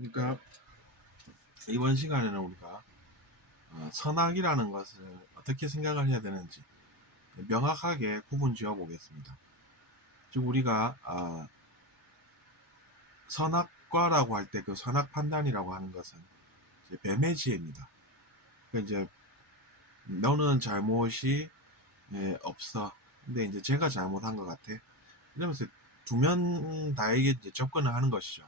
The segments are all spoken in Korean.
그러니까 이번 시간에는 우리가 선악이라는 것을 어떻게 생각을 해야 되는지 명확하게 구분 지어 보겠습니다. 즉 우리가 선악과라고 할 때 그 선악 판단이라고 하는 것은 이제 뱀의 지혜입니다. 그러니까 이제 너는 잘못이 없어. 근데 이제 제가 잘못한 것 같아. 이러면서 두 면 다에게 이제 접근을 하는 것이죠.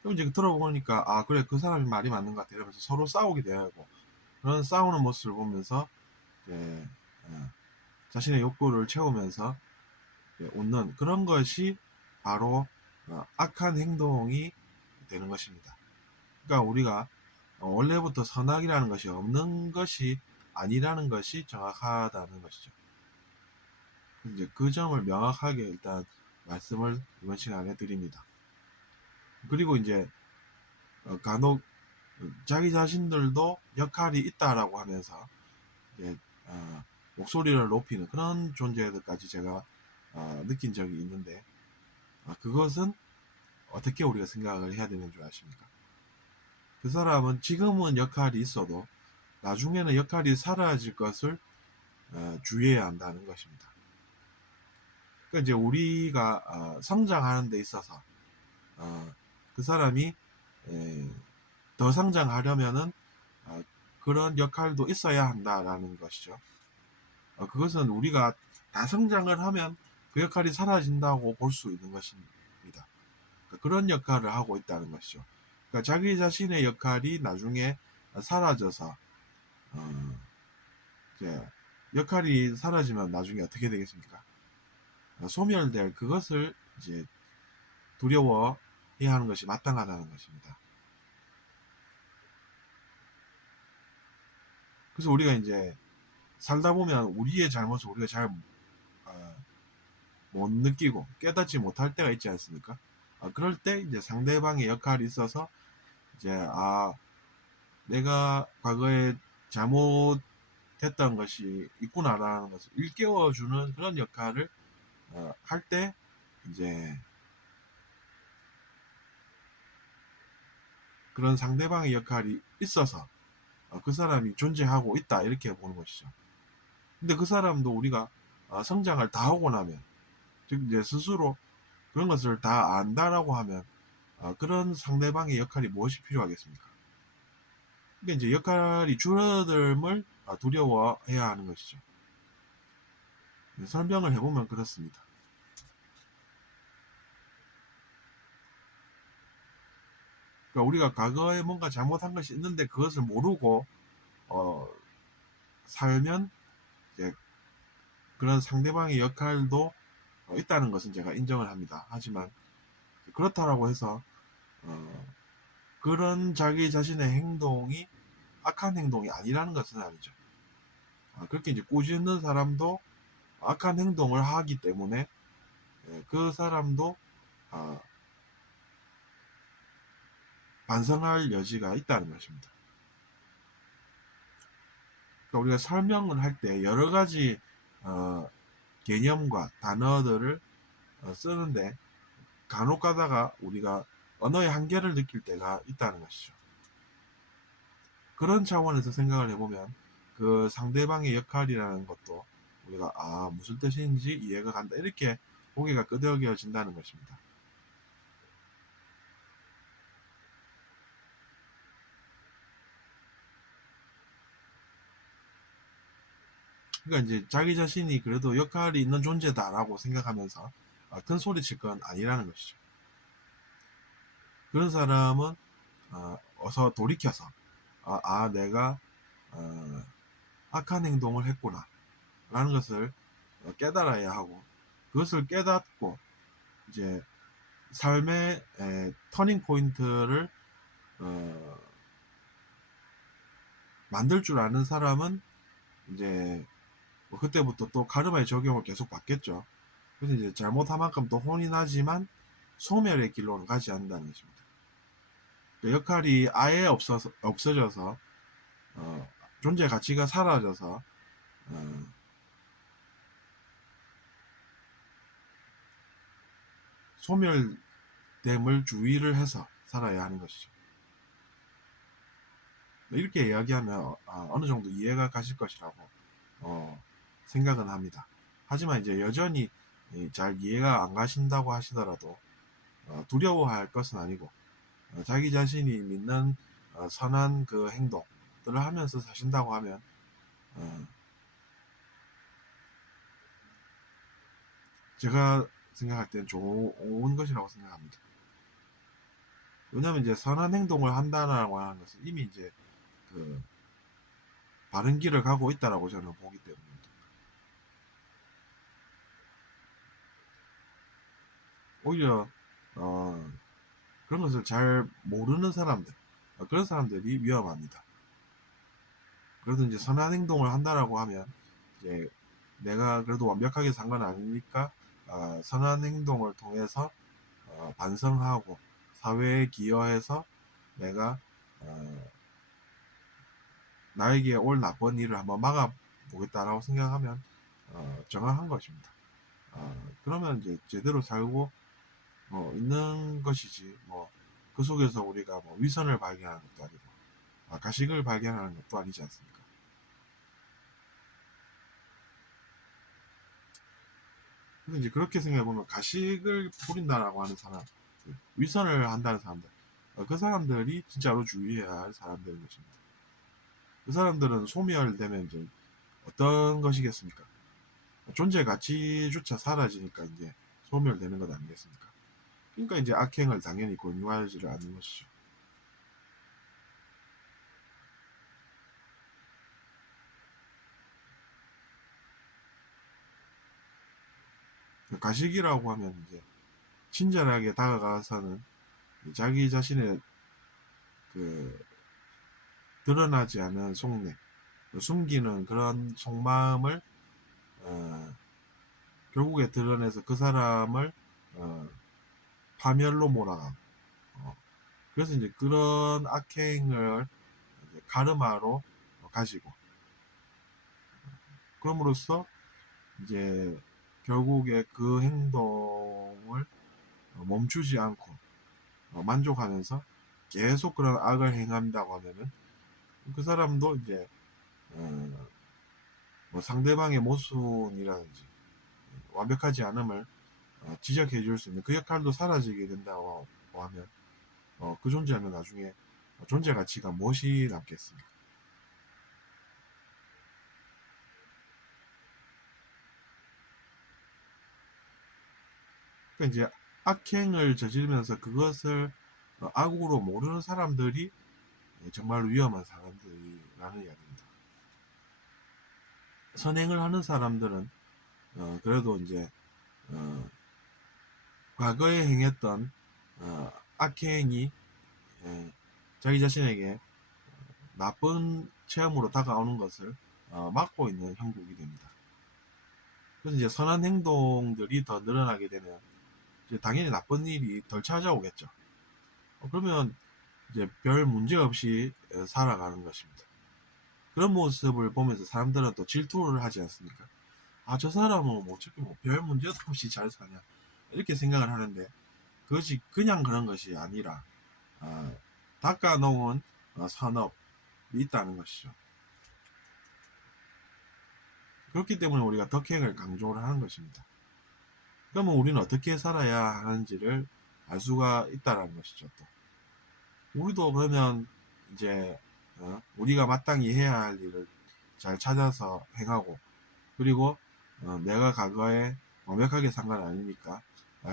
그럼 이제 들어보니까 그래 그 사람이 말이 맞는 것 같아. 이러면서 서로 싸우게 되고 그런 싸우는 모습을 보면서 이제, 자신의 욕구를 채우면서 웃는 그런 것이 바로 악한 행동이 되는 것입니다. 그러니까 우리가 원래부터 선악이라는 것이 없는 것이 아니라는 것이 정확하다는 것이죠. 이제 그 점을 명확하게 일단 말씀을 이번 시간에 드립니다. 그리고 이제 간혹 자기 자신들도 역할이 있다라고 하면서 이제 목소리를 높이는 그런 존재들까지 제가 느낀 적이 있는데 그것은 어떻게 우리가 생각을 해야 되는 줄 아십니까? 그 사람은 지금은 역할이 있어도 나중에는 역할이 사라질 것을 주의해야 한다는 것입니다. 그러니까 이제 우리가 성장하는 데 있어서 그 사람이 더 성장하려면은 그런 역할도 있어야 한다라는 것이죠. 그것은 우리가 다 성장을 하면 그 역할이 사라진다고 볼 수 있는 것입니다. 그러니까 그런 역할을 하고 있다는 것이죠. 그러니까 자기 자신의 역할이 나중에 사라져서 이제 역할이 사라지면 나중에 어떻게 되겠습니까? 소멸될 그것을 이제 두려워해야 하는 것이 마땅하다는 것입니다. 그래서 우리가 이제 살다 보면 우리의 잘못을 우리가 잘 못 느끼고 깨닫지 못할 때가 있지 않습니까? 그럴 때 이제 상대방의 역할이 있어서 이제 내가 과거에 잘못했던 것이 있구나라는 것을 일깨워주는 그런 역할을 할 때 이제 그런 상대방의 역할이 있어서 그 사람이 존재하고 있다 이렇게 보는 것이죠. 근데 그 사람도 우리가 성장을 다 하고 나면 즉 이제 스스로 그런 것을 다 안다라고 하면 그런 상대방의 역할이 무엇이 필요하겠습니까? 그러니까 이제 역할이 줄어들음을 두려워해야 하는 것이죠. 설명을 해보면 그렇습니다. 그러니까 우리가 과거에 뭔가 잘못한 것이 있는데 그것을 모르고 살면 이제 그런 상대방의 역할도 있다는 것은 제가 인정을 합니다. 하지만 그렇다라고 해서 그런 자기 자신의 행동이 악한 행동이 아니라는 것은 아니죠. 그렇게 이제 꾸짖는 사람도 악한 행동을 하기 때문에 그 사람도 반성할 여지가 있다는 것입니다. 그러니까 우리가 설명을 할 때 여러 가지 개념과 단어들을 쓰는데 간혹 가다가 우리가 언어의 한계를 느낄 때가 있다는 것이죠. 그런 차원에서 생각을 해보면 그 상대방의 역할이라는 것도 우리가 무슨 뜻인지 이해가 간다 이렇게 고개가 끄덕여진다는 것입니다. 그러니까 이제 자기 자신이 그래도 역할이 있는 존재다라고 생각하면서 큰 소리칠 건 아니라는 것이죠. 그런 사람은 어서 돌이켜서 내가 악한 행동을 했구나 라는 것을 깨달아야 하고 그것을 깨닫고 이제 삶의 터닝 포인트를 만들 줄 아는 사람은 이제 뭐 그때부터 또 카르마의 적용을 계속 받겠죠. 그래서 이제 잘못한 만큼 또 혼이 나지만 소멸의 길로는 가지 않는다는 것입니다. 그 역할이 아예 없어져서 존재 가치가 사라져서 소멸됨을 주의를 해서 살아야 하는 것이죠. 이렇게 이야기하면 어느 정도 이해가 가실 것이라고 생각은 합니다. 하지만 이제 여전히 잘 이해가 안 가신다고 하시더라도 두려워할 것은 아니고 자기 자신이 믿는 선한 그 행동들을 하면서 사신다고 하면 제가 생각할 땐 좋은 것이라고 생각합니다. 왜냐하면 이제 선한 행동을 한다라고 하는 것은 이미 이제 그 바른 길을 가고 있다라고 저는 보기 때문입니다. 오히려 그런 것을 잘 모르는 사람들, 그런 사람들이 위험합니다. 그래도 이제 선한 행동을 한다라고 하면 이제 내가 그래도 완벽하게 산 건 아니니까 선한 행동을 통해서 반성하고 사회에 기여해서 내가 나에게 올 나쁜 일을 한번 막아보겠다라고 생각하면 정확한 것입니다. 그러면 이제 제대로 살고 있는 것이지 그 속에서 우리가 위선을 발견하는 것도 아니고 가식을 발견하는 것도 아니지 않습니까? 근데 이제 그렇게 생각해보면 가식을 부린다라고 하는 사람, 위선을 한다는 사람들, 그 사람들이 진짜로 주의해야 할 사람들인 것입니다. 그 사람들은 소멸되면 이제 어떤 것이겠습니까? 존재 가치조차 사라지니까 이제 소멸되는 것 아니겠습니까? 그러니까 이제 악행을 당연히 권유하지를 않는 것이죠. 가식이라고 하면 이제 친절하게 다가가서는 자기 자신의 그 드러나지 않은 속내, 숨기는 그런 속마음을 결국에 드러내서 그 사람을 파멸로 몰아가고 그래서 이제 그런 악행을 이제 가르마로 가지고 그럼으로써 이제 결국에 그 행동을 멈추지 않고 만족하면서 계속 그런 악을 행한다고 하면은 그 사람도 이제 상대방의 모순이라든지 완벽하지 않음을 지적해 줄 수 있는 그 역할도 사라지게 된다고 하면 그 존재는 나중에 존재 가치가 무엇이 남겠습니까? 그러니까 이제 악행을 저지르면서 그것을 악으로 모르는 사람들이 정말 위험한 사람들이라는 이야기입니다. 선행을 하는 사람들은 그래도 이제 과거에 행했던 악행이 자기 자신에게 나쁜 체험으로 다가오는 것을 막고 있는 형국이 됩니다. 그래서 이제 선한 행동들이 더 늘어나게 되면 이제 당연히 나쁜 일이 덜 찾아오겠죠. 그러면 이제 별 문제 없이 살아가는 것입니다. 그런 모습을 보면서 사람들은 또 질투를 하지 않습니까? 저 사람은 어떻게 별 문제도 없이 잘 사냐 이렇게 생각을 하는데 그것이 그냥 그런 것이 아니라 닦아놓은 산업이 있다는 것이죠. 그렇기 때문에 우리가 덕행을 강조를 하는 것입니다. 그러면 우리는 어떻게 살아야 하는지를 알 수가 있다는 것이죠. 또 우리도 그러면 이제 우리가 마땅히 해야 할 일을 잘 찾아서 행하고 그리고 내가 과거에 완벽하게 산 건 아니니까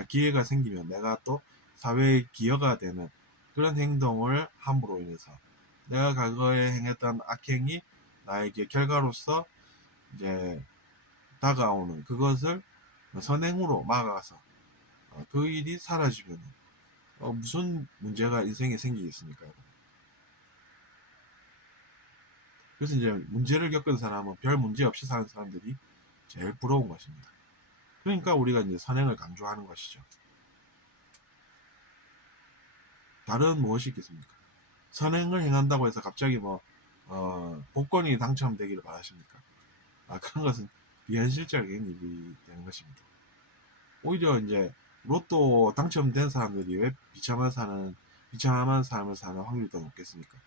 기회가 생기면 내가 또 사회에 기여가 되는 그런 행동을 함으로 인해서 내가 과거에 행했던 악행이 나에게 결과로서 이제 다가오는 그것을 선행으로 막아서 그 일이 사라지면 무슨 문제가 인생에 생기겠습니까? 그래서 이제 문제를 겪은 사람은 별 문제 없이 사는 사람들이 제일 부러운 것입니다. 그러니까 우리가 이제 선행을 강조하는 것이죠. 다른 무엇이 있겠습니까? 선행을 행한다고 해서 갑자기 복권이 당첨되기를 바라십니까? 그런 것은 비현실적인 일이 되는 것입니다. 오히려 이제 로또 당첨된 사람들이 왜 비참한 사는 비참한 삶을 사는 확률이 더 높겠습니까?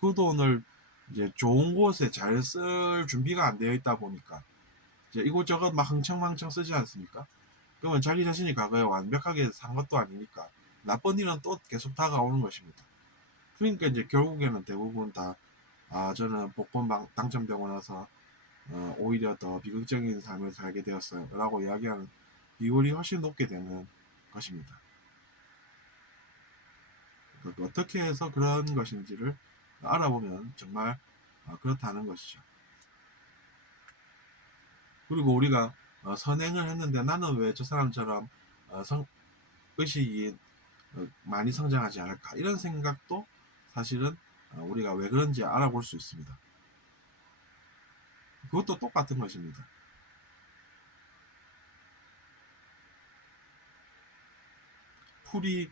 그 돈을 이제 좋은 곳에 잘 쓸 준비가 안 되어 있다 보니까 이제 이곳저곳 막 흥청망청 쓰지 않습니까? 그러면 자기 자신이 과거에 완벽하게 산 것도 아니니까 나쁜 일은 또 계속 다가오는 것입니다. 그러니까 이제 결국에는 대부분 다 저는 복권 당첨되고 나서 오히려 더 비극적인 삶을 살게 되었어요 라고 이야기하는 비율이 훨씬 높게 되는 것입니다. 그러니까 어떻게 해서 그런 것인지를 알아보면 정말 그렇다는 것이죠. 그리고 우리가 선행을 했는데 나는 왜 저 사람처럼 의식이 많이 성장하지 않을까 이런 생각도 사실은 우리가 왜 그런지 알아볼 수 있습니다. 그것도 똑같은 것입니다. 풀이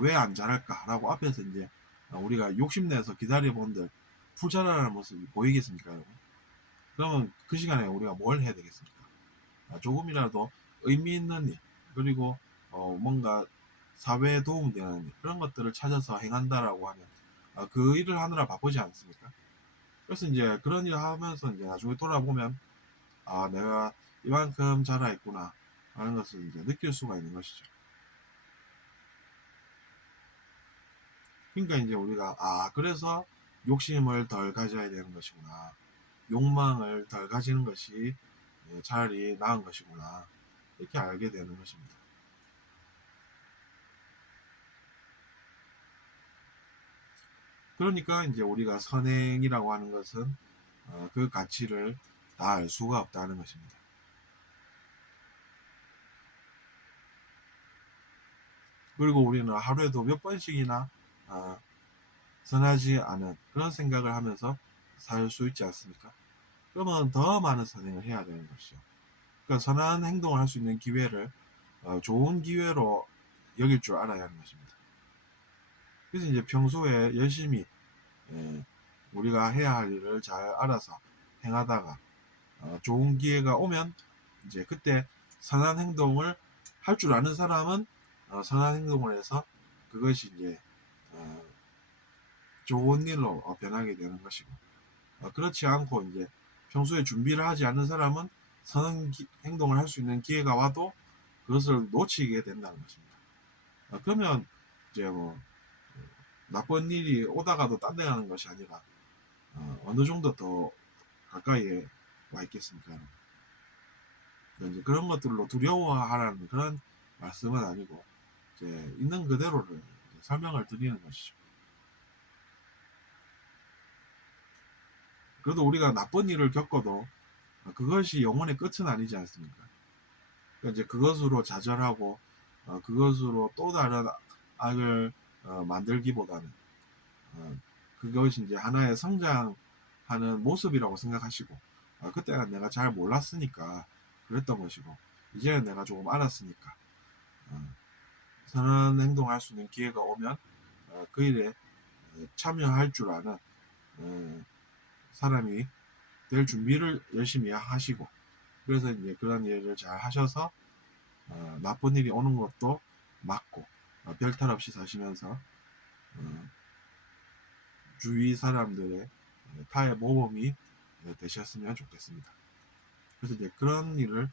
왜 안 자랄까라고 앞에서 이제 우리가 욕심내서 기다려본들 풀 자라는 모습이 보이겠습니까, 여러분? 그러면 그 시간에 우리가 뭘 해야 되겠습니까? 조금이라도 의미 있는 일, 그리고 뭔가 사회에 도움되는 일, 그런 것들을 찾아서 행한다라고 하면 그 일을 하느라 바쁘지 않습니까? 그래서 이제 그런 일을 하면서 이제 나중에 돌아보면 내가 이만큼 자라있구나 하는 것을 이제 느낄 수가 있는 것이죠. 그러니까 이제 우리가 그래서 욕심을 덜 가져야 되는 것이구나, 욕망을 덜 가지는 것이 차라리 나은 것이구나, 이렇게 알게 되는 것입니다. 그러니까 이제 우리가 선행이라고 하는 것은 그 가치를 다 알 수가 없다는 것입니다. 그리고 우리는 하루에도 몇 번씩이나 선하지 않은 그런 생각을 하면서 살 수 있지 않습니까? 그러면 더 많은 선행을 해야 되는 것이죠. 그러니까 선한 행동을 할 수 있는 기회를 좋은 기회로 여길 줄 알아야 하는 것입니다. 그래서 이제 평소에 열심히 우리가 해야 할 일을 잘 알아서 행하다가 좋은 기회가 오면 이제 그때 선한 행동을 할 줄 아는 사람은 선한 행동을 해서 그것이 이제 좋은 일로 변하게 되는 것이고, 그렇지 않고 이제 평소에 준비를 하지 않는 사람은 선한 행동을 할 수 있는 기회가 와도 그것을 놓치게 된다는 것입니다. 그러면 이제 뭐 나쁜 일이 오다가도 딴 데 가는 것이 아니라 어느 정도 더 가까이에 와 있겠습니까? 그러니까 이제 그런 것들로 두려워하라는 그런 말씀은 아니고 이제 있는 그대로를 설명을 드리는 것이죠. 그래도 우리가 나쁜 일을 겪어도 그것이 영혼의 끝은 아니지 않습니까? 그러니까 이제 그것으로 좌절하고 그것으로 또 다른 악을 만들기보다는 그것이 이제 하나의 성장하는 모습이라고 생각하시고 그때는 내가 잘 몰랐으니까 그랬던 것이고 이제는 내가 조금 알았으니까 선한 행동을 할 수 있는 기회가 오면 그 일에 참여할 줄 아는 사람이 될 준비를 열심히 하시고, 그래서 이제 그런 일을 잘 하셔서 나쁜 일이 오는 것도 막고 별탈 없이 사시면서 주위 사람들의 타의 모범이 되셨으면 좋겠습니다. 그래서 이제 그런 일을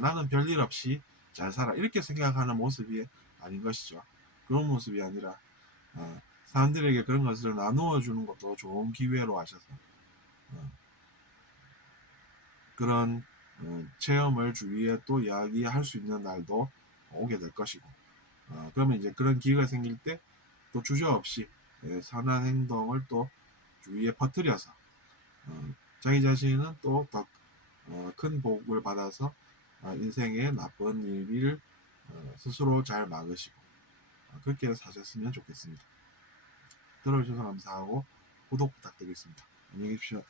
나는 별일 없이 잘 살아 이렇게 생각하는 모습이 아닌 것이죠. 그런 모습이 아니라 사람들에게 그런 것을 나누어 주는 것도 좋은 기회로 하셔서 그런 체험을 주위에 또 이야기할 수 있는 날도 오게 될 것이고, 그러면 이제 그런 기회가 생길 때 또 주저없이 선한 행동을 또 주위에 퍼뜨려서 자기 자신은 또 더 큰 복을 받아서 인생의 나쁜 일을 스스로 잘 막으시고 그렇게 사셨으면 좋겠습니다. 들어주셔서 감사하고 구독 부탁드리겠습니다. 안녕히 계십시오.